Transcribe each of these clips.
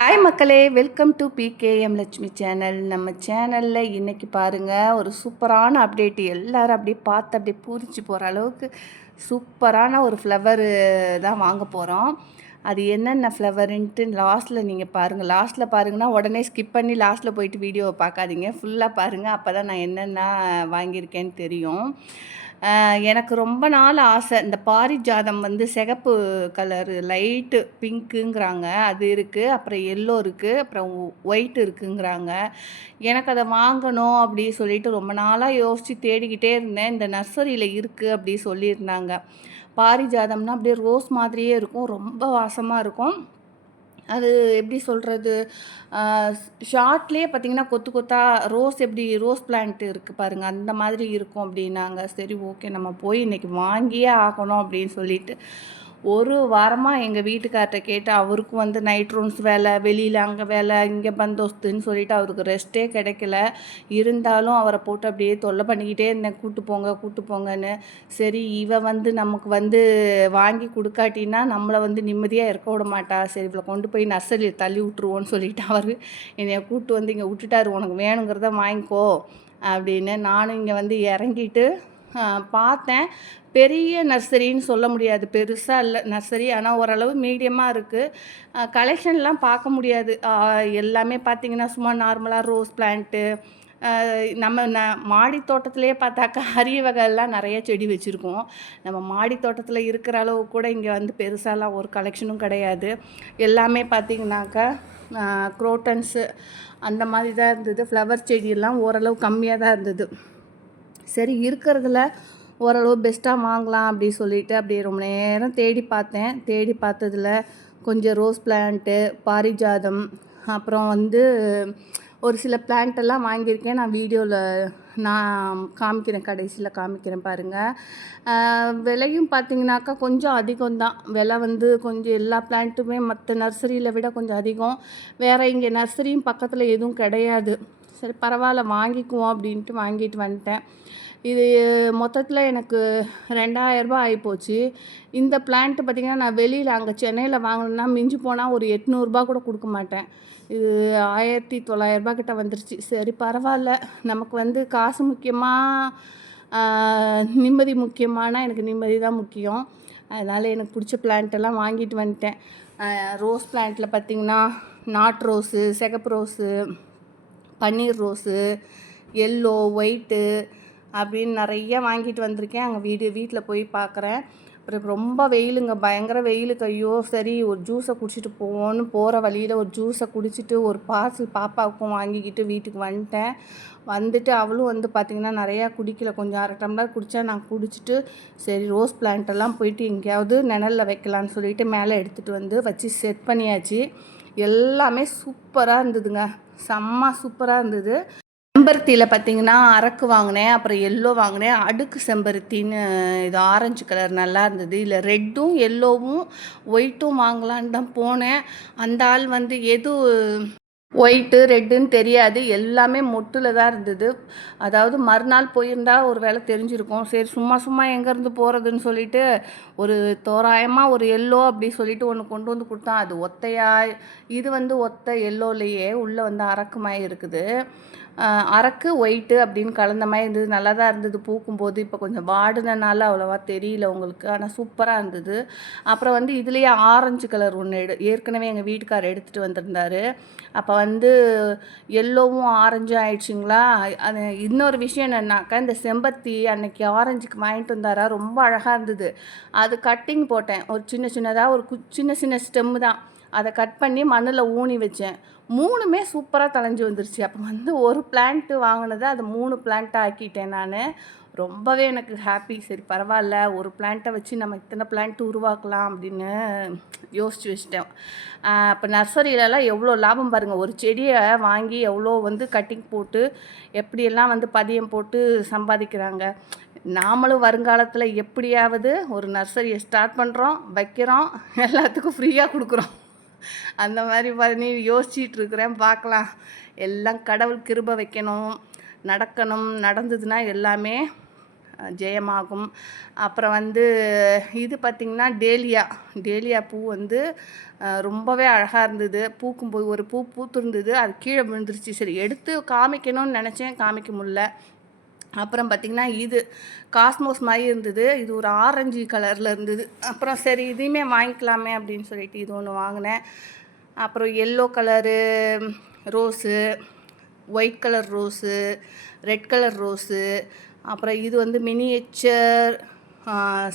Hi மக்களே, welcome to PKM Lakshmi channel. நம்ம சேனலில் இன்றைக்கி பாருங்கள், ஒரு சூப்பரான அப்டேட். எல்லோரும் அப்படியே பார்த்து அப்படியே பூரிச்சு போகிற அளவுக்கு சூப்பரான ஒரு ஃப்ளவரு தான் வாங்க போகிறோம். அது என்னென்ன ஃப்ளவருன்ட்டு லாஸ்ட்டில் நீங்கள் பாருங்கள். லாஸ்ட்டில் பாருங்கன்னா உடனே ஸ்கிப் பண்ணி லாஸ்ட்டில் போயிட்டு வீடியோவை பார்க்காதீங்க, ஃபுல்லாக பாருங்கள். அப்போ தான் நான் என்னென்ன வாங்கியிருக்கேன்னு தெரியும். எனக்கு ரொம்ப நாள் ஆசை, இந்த பாரிஜாதம் வந்து சிகப்பு கலரு லைட்டு பிங்க்குங்கிறாங்க, அது இருக்குது. அப்புறம் எல்லோ இருக்குது, அப்புறம் ஒயிட் இருக்குங்கிறாங்க. எனக்கு அதை வாங்கணும் அப்படி சொல்லிட்டு ரொம்ப நாளாக யோசித்து தேடிக்கிட்டே இருந்தேன். இந்த நர்சரியில் இருக்குது அப்படி சொல்லியிருந்தாங்க. பாரிஜாதம்னா அப்படியே ரோஸ் மாதிரியே இருக்கும், ரொம்ப வாசமாக இருக்கும். அது எப்படி சொல்கிறது, ஷார்ட்லேயே பார்த்திங்கன்னா கொத்து கொத்தாக ரோஸ், எப்படி ரோஸ் பிளான்ட் இருக்குது பாருங்கள், அந்த மாதிரி இருக்கும் அப்படின்னாங்க. சரி, ஓகே, நம்ம போய் இன்றைக்கி வாங்கியே ஆகணும் அப்படின்னு சொல்லிட்டு ஒரு வாரமாக எங்கள் வீட்டுக்கார்ட்ட கேட்டு, அவருக்கும் வந்து நைட் ரூம்ஸ் வேலை, வெளியில் அங்கே வேலை, இங்கே பந்தோஸ்துன்னு சொல்லிவிட்டு அவருக்கு ரெஸ்ட்டே கிடைக்கல. இருந்தாலும் அவரை போட்டு அப்படியே தொல்லை பண்ணிக்கிட்டே இருந்தேன், கூட்டு போங்க கூட்டு போங்கன்னு. சரி, வந்து நமக்கு வந்து வாங்கி கொடுக்காட்டின்னா நம்மளை வந்து நிம்மதியாக இருக்க விட மாட்டா. சரி, இவளை கொண்டு போய் நர்சரியில் தள்ளி விட்ருவோன்னு சொல்லிவிட்டு அவர் என்னை கூப்பிட்டு வந்து இங்கே விட்டுட்டார். உனக்கு வேணுங்கிறத வாங்கிக்கோ அப்படின்னு. நானும் இங்கே வந்து இறங்கிட்டு பார்த்தேன். பெரிய நர்சரின்னு சொல்ல முடியாது, பெருசாக இல்லை நர்சரி, ஆனால் ஓரளவு மீடியமாக இருக்குது. கலெக்ஷன்லாம் பார்க்க முடியாது. எல்லாமே பார்த்திங்கன்னா சும்மா நார்மலாக ரோஸ் பிளான்ட்டு, நம்ம மாடி தோட்டத்திலே பார்த்தாக்கா அரிய வகையெல்லாம் நிறைய செடி வச்சுருக்கோம். நம்ம மாடி தோட்டத்தில் இருக்கிற அளவு கூட இங்கே வந்து பெருசாலாம் ஒரு கலெக்ஷனும் கிடையாது. எல்லாமே பார்த்திங்கனாக்கா குரோட்டன்ஸு அந்த மாதிரி தான் இருந்தது. ஃப்ளவர் செடியெல்லாம் ஓரளவு கம்மியாக தான் இருந்தது. சரி, இருக்கிறதுல ஓரளவு பெஸ்ட்டாக வாங்கலாம் அப்படி சொல்லிவிட்டு அப்படியே ரொம்ப நேரம் தேடி பார்த்தேன். தேடி பார்த்ததில் கொஞ்சம் ரோஸ் பிளான்ட்டு, பாரிஜாதம், அப்புறம் வந்து ஒரு சில பிளான்ட்டெல்லாம் வாங்கியிருக்கேன். நான் வீடியோவில் நான் காமிக்கிறேன், கடைசியில் காமிக்கிறேன் பாருங்கள். விலையும் பார்த்திங்கனாக்கா கொஞ்சம் அதிகம்தான். விலை வந்து கொஞ்சம் எல்லா பிளான்ட்டுமே மற்ற நர்சரியில் விட கொஞ்சம் அதிகம். வேறு இங்கே நர்சரியும் பக்கத்தில் எதுவும் கிடையாது. சரி, பரவாயில்ல, வாங்கிக்குவோம் அப்படின்ட்டு வாங்கிட்டு வந்துட்டேன். இது மொத்தத்தில் எனக்கு 2000 ஆகிப்போச்சு. இந்த பிளான்ட்டு பார்த்திங்கன்னா நான் வெளியில் அங்கே சென்னையில் வாங்கினேன்னா மிஞ்சி போனால் ஒரு 800 கூட கொடுக்க மாட்டேன். இது 1900 கிட்ட வந்துருச்சு. சரி, பரவாயில்ல, நமக்கு வந்து காசு முக்கியமாக நிம்மதி முக்கியமானா எனக்கு நிம்மதி தான் முக்கியம். அதனால் எனக்கு பிடிச்ச பிளான்ட்டெல்லாம் வாங்கிட்டு வந்துட்டேன். ரோஸ் பிளான்ட்டில் பார்த்திங்கன்னா நாட் ரோஸு, சிகப்பு ரோஸு, பன்னீர் ரோஸு, எல்லோ, ஒயிட்டு அப்படின்னு நிறைய வாங்கிட்டு வந்திருக்கேன். அங்கே வீட்டில் போய் பார்க்குறேன். அப்புறம் ரொம்ப வெயிலுங்க, பயங்கர வெயிலுக்கு. ஐயோ, சரி, ஒரு ஜூஸை குடிச்சிட்டு போவோன்னு போகிற வழியில் ஒரு ஜூஸை குடிச்சிட்டு ஒரு பார்சல் பாப்பாவுக்கும் வாங்கிக்கிட்டு வீட்டுக்கு வந்துட்டு அவளும் வந்து பார்த்திங்கன்னா நிறையா குடிக்கல, கொஞ்சம் 1/2 டம்ளர் குடித்தா நான் குடிச்சிட்டு, சரி ரோஸ் பிளான்ட்டெல்லாம் போயிட்டு எங்கேயாவது நிழலில் வைக்கலான்னு சொல்லிட்டு மேலே எடுத்துகிட்டு வந்து வச்சு செட் பண்ணியாச்சு. எல்லாமே சூப்பராக இருந்ததுங்க, செம்ம சூப்பராக இருந்தது. செம்பருத்தியில் பார்த்திங்கன்னா அரக்கு வாங்கினேன், அப்புறம் எல்லோ வாங்கினேன். அடுக்கு செம்பருத்தின்னு இது ஆரஞ்சு கலர் நல்லா இருந்தது. இல்லை ரெட்டும் எல்லோவும் ஒயிட்டும் வாங்கலான்னு தான் போனேன். அந்த ஆள் வந்து எது ஒயிட்டு ரெட்டுன்னு தெரியாது, எல்லாமே மொட்டில் தான் இருந்தது. அதாவது மறுநாள் போயிருந்தா ஒரு வேளை தெரிஞ்சிருக்கும். சரி, சும்மா எங்கேருந்து போகிறதுன்னு சொல்லிட்டு ஒரு தோராயமாக ஒரு எல்லோ அப்படி சொல்லிட்டு ஒன்று கொண்டு வந்து கொடுத்தான். அது ஒத்தையா, இது வந்து ஒத்தை எல்லோலையே உள்ளே வந்து அரக்குமாய் இருக்குது. அரக்கு ஒயிட்டு அப்படின்னு கலந்த மாதிரி இருந்தது. நல்லா தான் இருந்தது பூக்கும்போது. இப்போ கொஞ்சம் வாடினனால அவ்வளோவா தெரியல உங்களுக்கு, ஆனால் சூப்பராக இருந்தது. அப்புறம் வந்து இதுலேயே ஆரஞ்சு கலர் ஒன்று ஏற்கனவே எங்கள் வீட்டுக்காரர் எடுத்துகிட்டு வந்திருந்தார். அப்போ வந்து எல்லோவும் ஆரஞ்சும் ஆயிடுச்சுங்களா. அது இன்னொரு விஷயம் என்னென்னாக்கா, இந்த செம்பருத்தி அன்னைக்கு ஆரஞ்சுக்கு வாங்கிட்டு வந்தாரா, ரொம்ப அழகாக இருந்தது. அது கட்டிங் போட்டேன், ஒரு சின்னதாக ஒரு சின்ன ஸ்டெம்மு தான். அதை கட் பண்ணி மண்ணில் ஊனி வச்சேன். 3மே சூப்பராக தழைஞ்சி வந்துருச்சு. அப்போ வந்து ஒரு பிளான்ட்டு வாங்கினதை அதை 3 பிளான்ட்டாக ஆக்கிட்டேன் நான். ரொம்பவே எனக்கு ஹாப்பி. சரி, பரவாயில்ல, ஒரு பிளான்ட்டை வச்சு நம்ம இத்தனை பிளான்ட்டு உருவாக்கலாம் அப்படின்னு யோசித்து வச்சிட்டேன். இப்போ நர்சரியிலலாம் எவ்வளோ லாபம் பாருங்கள். ஒரு செடியை வாங்கி எவ்வளோ வந்து கட்டிங் போட்டு எப்படியெல்லாம் வந்து பதியம் போட்டு சம்பாதிக்கிறாங்க. நாமளும் வருங்காலத்தில் எப்படியாவது ஒரு நர்சரியை ஸ்டார்ட் பண்ணுறோம், வைக்கிறோம், எல்லாத்துக்கும் ஃப்ரீயாக கொடுக்குறோம். அந்த மாதிரி பண்ணி யோசிச்சிட்ருக்கிறேன், பார்க்கலாம். எல்லாம் கடவுள் கிருபை வைக்கணும், நடக்கணும். நடந்ததுன்னா எல்லாமே ஜெயமாகும். அப்புறம் வந்து இது பார்த்திங்கன்னா டேலியா பூ வந்து ரொம்பவே அழகாக இருந்தது. பூக்கும்போது ஒரு பூ பூத்துருந்தது, அது கீழே விழுந்துருச்சு. சரி எடுத்து காமிக்கணும்னு நினச்சேன், காமிக்க முடில. அப்புறம் பார்த்திங்கன்னா இது காஸ்மோஸ் மாதிரி இருந்தது, இது ஒரு ஆரஞ்சு கலரில் இருந்தது. அப்புறம் சரி இதையுமே வாங்கிக்கலாமே அப்படின்னு சொல்லிட்டு இது ஒன்று வாங்கினேன். அப்புறம் yellow colour rose, white colour rose, red colour rose, அப்புறம் இது வந்து மினியேச்சர்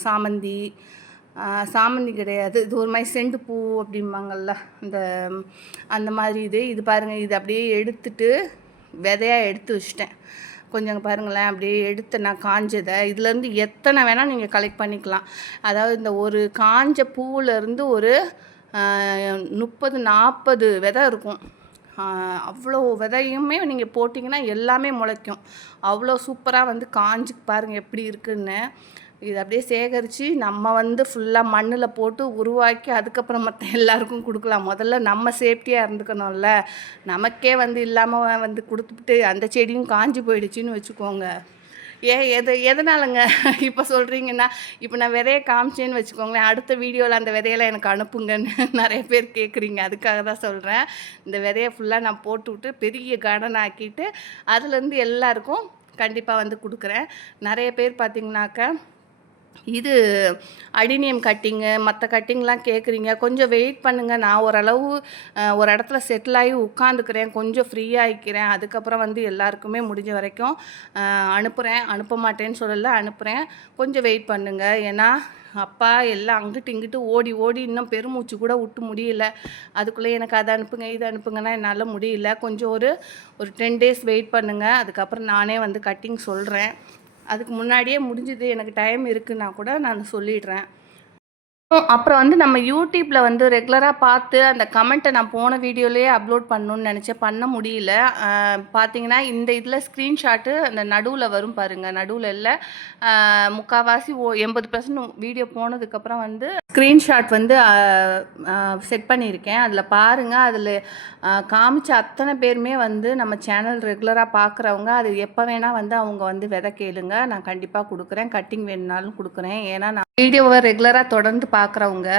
சாமந்தி. சாமந்தி கிடையாது, இது ஒரு மாதிரி செண்டு பூ அப்படிம்பாங்கள்ல, அந்த மாதிரி இது பாருங்கள். இது அப்படியே எடுத்துட்டு விதையாக எடுத்து வச்சிட்டேன். கொஞ்சம் பாருங்களேன், அப்படியே எடுத்து நான் காஞ்சதை இதுலேருந்து எத்தனை வேணால் நீங்கள் கலெக்ட் பண்ணிக்கலாம். அதாவது இந்த ஒரு காஞ்ச பூவிலேருந்து ஒரு 30-40 விதை இருக்கும். அவ்வளோ விதையுமே நீங்கள் போட்டிங்கன்னா எல்லாமே முளைக்கும். அவ்வளோ சூப்பராக வந்து காஞ்சு பாருங்கள் எப்படி இருக்குன்னு. இது அப்படியே சேகரித்து நம்ம வந்து ஃபுல்லாக மண்ணில் போட்டு உருவாக்கி அதுக்கப்புறம் மற்ற எல்லாருக்கும் கொடுக்கலாம். முதல்ல நம்ம சேஃப்டியாக இருந்துக்கணும்ல. நமக்கே வந்து இல்லாமல் வந்து கொடுத்துட்டு அந்த செடியும் காஞ்சி போயிடுச்சின்னு வச்சுக்கோங்க. எதனாலங்க இப்போ சொல்கிறீங்கன்னா, இப்போ நான் விதையை காமிச்சேன்னு வச்சுக்கோங்களேன், அடுத்த வீடியோவில் அந்த விதையெல்லாம் எனக்கு அனுப்புங்கன்னு நிறைய பேர் கேட்குறீங்க. அதுக்காக தான் சொல்கிறேன். இந்த விதையை ஃபுல்லாக நான் போட்டு விட்டு பெரிய கார்டன் ஆக்கிட்டு அதுலேருந்து எல்லாருக்கும் கண்டிப்பாக வந்து கொடுக்குறேன். நிறைய பேர் பார்த்திங்கனாக்கா இது அடினியம் கட்டிங்கு மற்ற கட்டிங்லாம் கேட்குறீங்க. கொஞ்சம் வெயிட் பண்ணுங்கள். நான் ஓரளவு ஒரு இடத்துல செட்டில் ஆகி உட்காந்துக்கிறேன், கொஞ்சம் ஃப்ரீயாகிக்கிறேன். அதுக்கப்புறம் வந்து எல்லாருக்குமே முடிஞ்ச வரைக்கும் அனுப்புகிறேன். அனுப்ப மாட்டேன்னு சொல்லலை, அனுப்புகிறேன். கொஞ்சம் வெயிட் பண்ணுங்கள். ஏன்னா அப்பா எல்லாம் அங்கிட்டு இங்கிட்டு ஓடி ஓடி இன்னும் பெருமூச்சு கூட விட்டு முடியல. அதுக்குள்ளே எனக்கு அதை அனுப்புங்க இது அனுப்புங்கன்னா என்னால் முடியல. கொஞ்சம் ஒரு 10 days வெயிட் பண்ணுங்கள். அதுக்கப்புறம் நானே வந்து கட்டிங் சொல்கிறேன். அதுக்கு முன்னாடியே முடிஞ்சது, எனக்கு டைம் இருக்குன்னா கூட நான் சொல்லிடுறேன். அப்புறம் வந்து நம்ம யூடியூப்பில் வந்து ரெகுலராக பார்த்து அந்த கமெண்ட்டை நான் போன வீடியோலேயே அப்லோட் பண்ணணுன்னு நினச்சேன், பண்ண முடியல. பார்த்தீங்கன்னா இந்த இதில் ஸ்க்ரீன்ஷாட்டு அந்த நடுவில் வரும் பாருங்கள். நடுவில் இல்லை, முக்கால்வாசி 80% வீடியோ போனதுக்கப்புறம் வந்து ஸ்க்ரீன்ஷாட் வந்து செட் பண்ணியிருக்கேன். அதில் பாருங்கள். அதில் காமிச்ச அத்தனை பேருமே வந்து நம்ம சேனல் ரெகுலராக பார்க்குறவங்க. அது எப்போ வேணால் வந்து அவங்க வந்து விதை கேளுங்க, நான் கண்டிப்பாக கொடுக்குறேன். கட்டிங் வேணுனாலும் கொடுக்குறேன். ஏன்னா நான் வீடியோவை ரெகுலராக தொடர்ந்து பார்க்குறவங்க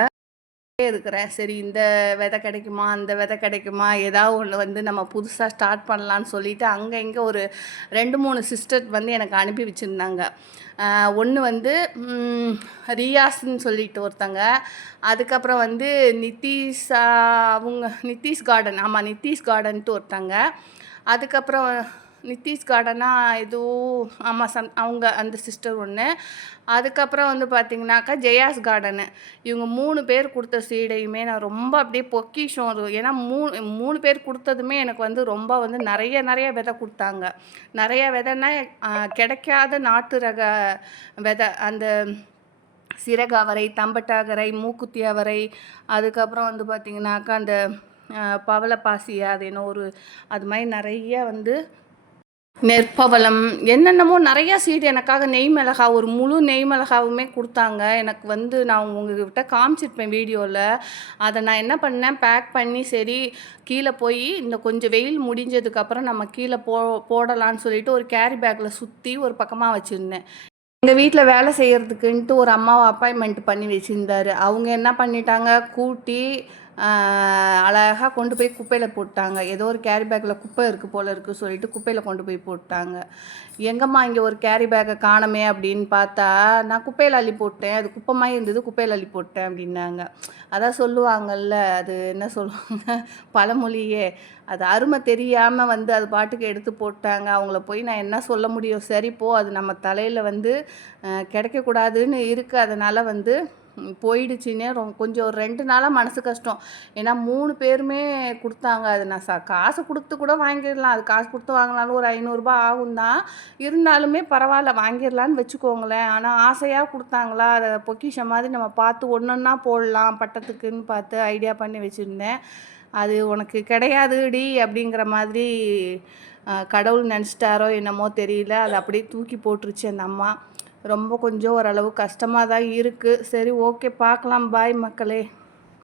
இருக்கிறேன். சரி இந்த விதை கிடைக்குமா, அந்த விதை கிடைக்குமா, ஏதாவது ஒன்று வந்து நம்ம புதுசாக ஸ்டார்ட் பண்ணலான்னு சொல்லிவிட்டு அங்கே இங்கே ஒரு 2-3 சிஸ்டர் வந்து எனக்கு அனுப்பி வச்சுருந்தாங்க. ஒன்று வந்து ரியாஸ்ன்னு சொல்லிட்டு ஒருத்தங்க, அதுக்கப்புறம் வந்து நித்தீஷா, அவங்க நித்தீஷ் கார்டன், ஆமாம் நித்தீஷ் கார்டன்ட்டு ஒருத்தங்க, அதுக்கப்புறம் நித்தீஷ் கார்டனா எதுவும் ஆமாம் அவங்க அந்த சிஸ்டர் ஒன்று, அதுக்கப்புறம் வந்து பார்த்திங்கனாக்கா ஜெயாஸ் கார்டனு. இவங்க 3 பேர் கொடுத்த சீடையுமே நான் ரொம்ப அப்படியே பொக்கிஷம். ஏன்னா 3 பேர் கொடுத்ததுமே எனக்கு வந்து ரொம்ப வந்து நிறைய விதை கொடுத்தாங்க. நிறைய விதைன்னா கிடைக்காத நாட்டு ரக விதை, அந்த சிறகு அவரை, தம்பட்டாகரை, மூக்குத்தி அவரை, அதுக்கப்புறம் வந்து பார்த்திங்கனாக்கா அந்த பவளப்பாசி, அது என்ன ஒரு அது மாதிரி நிறைய வந்து நெற்பவளம் என்னென்னமோ நிறையா சீடு எனக்காக நெய் மிளகா, ஒரு முழு நெய் மிளகாவுமே கொடுத்தாங்க. எனக்கு வந்து நான் உங்கள்கிட்ட காமிச்சிருப்பேன் வீடியோவில். அதை நான் என்ன பண்ணேன், பேக் பண்ணி சரி கீழே போய் இந்த கொஞ்சம் வெயில் முடிஞ்சதுக்கப்புறம் நம்ம கீழே போடலான்னு சொல்லிட்டு ஒரு கேரி பேக்கில் சுற்றி ஒரு பக்கமாக வச்சுருந்தேன். எங்கள் வீட்டில் வேலை செய்கிறதுக்குன்ட்டு ஒரு அம்மாவை அப்பாயின்மெண்ட் பண்ணி வச்சுருந்தாரு. அவங்க என்ன பண்ணிட்டாங்க, கூட்டி அழகாக கொண்டு போய் குப்பையில் போட்டாங்க. ஏதோ ஒரு கேரி பேக்கில் குப்பை இருக்குது போல் இருக்குது சொல்லிட்டு குப்பையில் கொண்டு போய் போட்டாங்க. எங்கம்மா இங்கே ஒரு கேரி பேக்கை காணமே அப்படின்னு பார்த்தா, நான் குப்பையில் அள்ளி போட்டேன், அது குப்பைமாக இருந்தது, குப்பையில் அள்ளி போட்டேன் அப்படின்னாங்க. அதான் சொல்லுவாங்கள்ல, அது என்ன சொல்லுவாங்க பழமொழியே, அது அருமை தெரியாமல் வந்து அது பாட்டுக்கு எடுத்து போட்டாங்க. அவங்கள போய் நான் என்ன சொல்ல முடியும். சரி போ, அது நம்ம தலையில் வந்து கிடைக்கக்கூடாதுன்னு இருக்குது. அதனால் வந்து போயிடுச்சுன்னே கொஞ்சம் ஒரு 2 நாளாக மனசு கஷ்டம். ஏன்னா 3 பேருமே கொடுத்தாங்க. அது நான் காசு கொடுத்து கூட வாங்கிடலாம். அது காசு கொடுத்து வாங்கினாலும் ஒரு 500 ரூபா ஆகும் தான். இருந்தாலுமே பரவாயில்ல, வாங்கிடலான்னு வச்சுக்கோங்களேன். ஆனால் ஆசையாக கொடுத்தாங்களா, அதை பொக்கிஷம் மாதிரி நம்ம பார்த்து ஒன்றொன்னா போடலாம் பட்டத்துக்குன்னு பார்த்து ஐடியா பண்ணி வச்சுருந்தேன். அது உனக்கு கிடையாதுடி அப்படிங்கிற மாதிரி கடவுள் நினச்சிட்டாரோ என்னமோ தெரியல, அதை அப்படியே தூக்கி போட்டுருச்சு அந்த அம்மா. ரொம்ப கொஞ்சம் ஓரளவு கஷ்டமாக தான் இருக்குது. சரி ஓகே, பார்க்கலாம். பாய் மக்களே.